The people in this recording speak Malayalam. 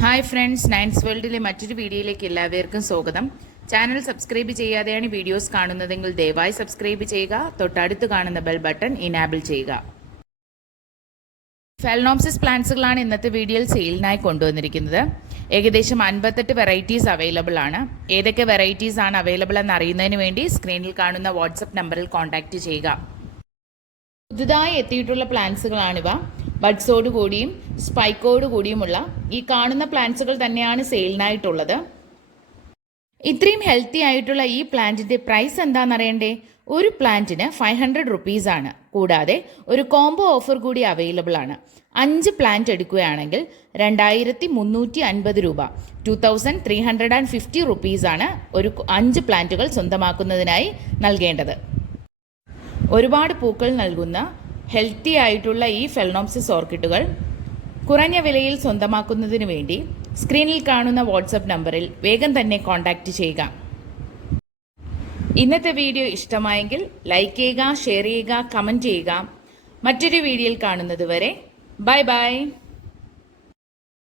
ഹായ് ഫ്രണ്ട്സ്, നയൻസ് വേൾഡിലെ മറ്റൊരു വീഡിയോയിലേക്ക് എല്ലാവർക്കും സ്വാഗതം. ചാനൽ സബ്സ്ക്രൈബ് ചെയ്യാതെയാണ് വീഡിയോസ് കാണുന്നതെങ്കിൽ ദയവായി സബ്സ്ക്രൈബ് ചെയ്യുക. തൊട്ടടുത്ത് കാണുന്ന ബെൽ ബട്ടൺ ഇനാബിൾ ചെയ്യുക. ഫാലനോപ്സിസ് പ്ലാന്റ്സുകളാണ് ഇന്നത്തെ വീഡിയോയിൽ സെയിലിനായി കൊണ്ടുവന്നിരിക്കുന്നത്. ഏകദേശം 58 വെറൈറ്റീസ് അവൈലബിൾ ആണ്. ഏതൊക്കെ വെറൈറ്റീസ് ആണ് അവൈലബിൾ എന്ന് അറിയുന്നതിന് വേണ്ടി സ്ക്രീനിൽ കാണുന്ന വാട്സപ്പ് നമ്പറിൽ കോൺടാക്റ്റ് ചെയ്യുക. പുതുതായി എത്തിയിട്ടുള്ള പ്ലാന്റ്സുകളാണിവ. ബഡ്സോട് കൂടിയും സ്പൈക്കോട് കൂടിയുമുള്ള ഈ കാണുന്ന പ്ലാന്റ്സുകൾ തന്നെയാണ് സെയിലിനായിട്ടുള്ളത്. ഇത്രയും ഹെൽത്തി ആയിട്ടുള്ള ഈ പ്ലാന്റിന്റെ പ്രൈസ് എന്താണെന്നറിയണ്ടേ? ഒരു പ്ലാന്റിന് 500 റുപ്പീസ് ആണ്. കൂടാതെ ഒരു കോംബോ ഓഫർ കൂടി അവൈലബിൾ ആണ്. 5 പ്ലാന്റ് എടുക്കുകയാണെങ്കിൽ 2350 രൂപ, 2350 റുപ്പീസ് ആണ് ഒരു 5 പ്ലാന്റുകൾ സ്വന്തമാക്കുന്നതിനായി നൽകേണ്ടത്. ഒരുപാട് പൂക്കൾ നൽകുന്ന ഹെൽത്തി ആയിട്ടുള്ള ഈ ഫാലനോപ്സിസ് ഓർക്കിഡുകൾ കുറഞ്ഞ വിലയിൽ സ്വന്തമാക്കുന്നതിന് വേണ്ടി സ്ക്രീനിൽ കാണുന്ന വാട്സപ്പ് നമ്പറിൽ വേഗം തന്നെ കോൺടാക്റ്റ് ചെയ്യുക. ഇന്നത്തെ വീഡിയോ ഇഷ്ടമായെങ്കിൽ ലൈക്ക് ചെയ്യുക, ഷെയർ ചെയ്യുക, കമൻറ്റ് ചെയ്യുക. മറ്റൊരു വീഡിയോയിൽ കാണുന്നത് വരെ ബൈ ബൈ.